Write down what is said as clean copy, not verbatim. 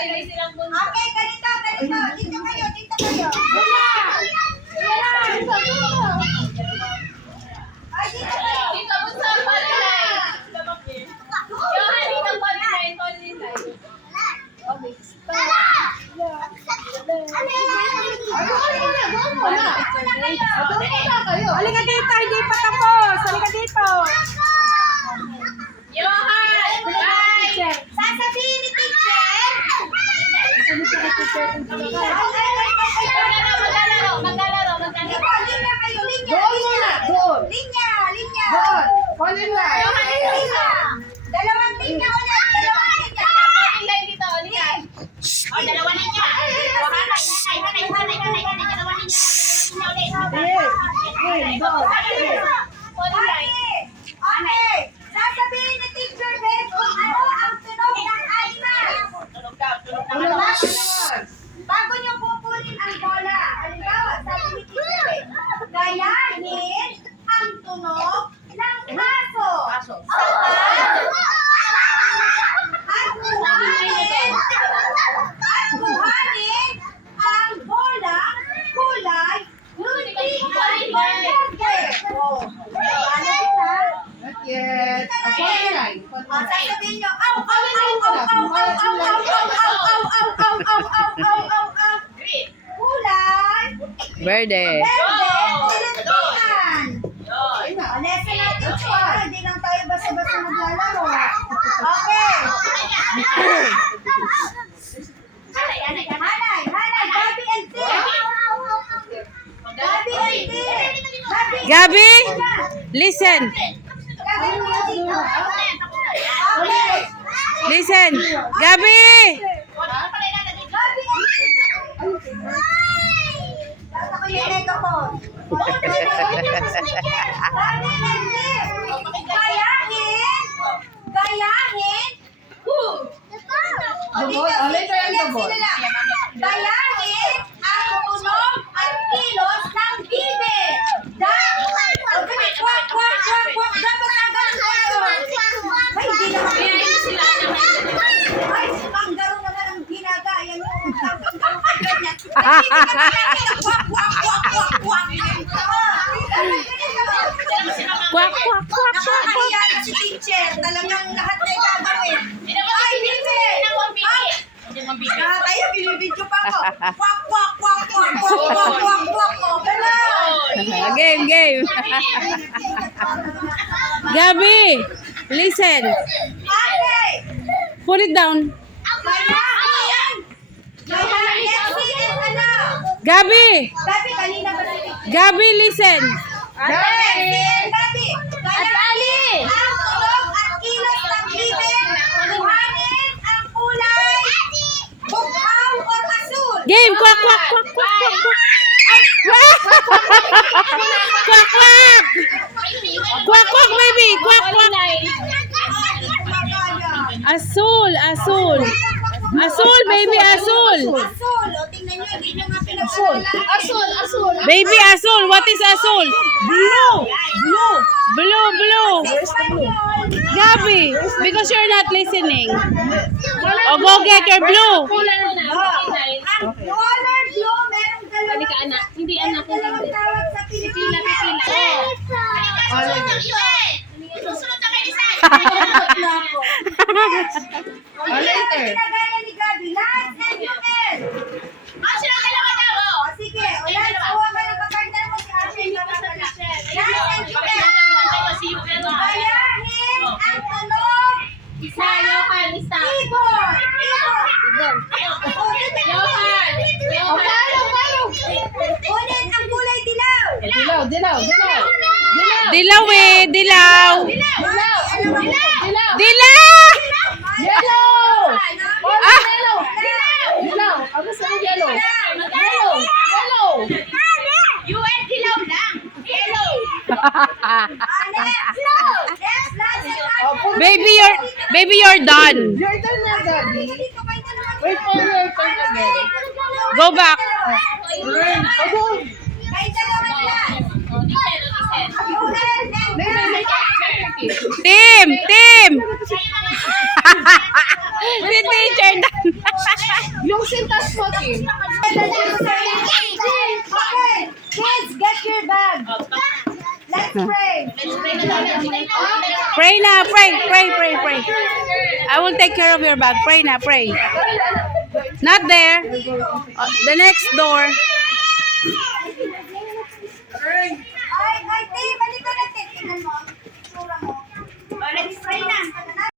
Okay, ganito. Dito kayo. Ay, dito kayo. Halika dito, hindi pa tapos. Halika dito. Sasabihin ni teacher. Linya kayo, linya. Doon muna, doon. Linya. Doon. Falling line. Dalawang linya ulit. Okay. Sasabihin ni teacher Ben kung ano ang tunog ng animal. Bago niyo kukunin ang bola, halimbawa, sabi ni teacher Ben, gayahin ang tunog ng aso. At kuhanin ang bolang kulay lunti at verde. Oh, ano sila? Not yet. Falling line. Sasabihin niyo, kulay Verde. verde o luntian. Lesson ng teacher, hindi lang tayo basta-basta maglalaro. Okay. Hanay, Gabi and Tim. Gabi and Tim. Gabi, listen. Gabi mo yung dito. Okay. Listen. Gabi! Gabi and Tim. Tapos ako yung megaphone. Gabi and Tim. Gayahin. Later ang tabot. Gayahin ang tunog at kilos ng bibig. Kwak. Dapat nagalan kayo. Ay, hindi naman. Ay, ang garo naman ang ginagaya nyo. Kwak. Nakakahiya na si teacher. Talagang lahat na gagawin. Ay, bibig. Kaya binibidyo pa ako. Kwak. Ganon. Game. Gabi, listen. Okay. Put it down. Gayahin. Let's see it, ano? Gabi, Gabi, kanina ba natin? Gabi, listen. Gabi! Gayahin ang tunog at kilos ng bibig. Kuhanin ang kulay bukhaw o asul. Game, kwak. Kwak, baby. Kwak. Asul. Asul, baby, asul. Asul. O, tingnan nyo, hindi nyo nga pinag-alala. Asul. Baby, asul. What is asul? Blue. Gabi, because you're not listening. Oh, go get your blue. Ang color blue, merong dalawang... Hindi anak ko. Dalawang tawag sa Pilipinas. Later. Pinagaya ni Gabi. Last and Joel. O, sige. O, last. Kuha ka ng kapartner mo si Ashley. Last and Joel. Gayahin ang tunog keyboard. Ulit ang kulay dilaw. Dilaw. Dilaw. Yellow. Ah! Dilaw. Ano sa yellow? Baby, you're done. Your turn na, Gabi. Wait for your turn again. Go back. Go. Team. Si teacher done. Yung sintas mo, Tim. Okay, kids, get your bag. Let's pray. Pray na, pray. I will take care of your bag. Pray na, pray. Not there. The next door.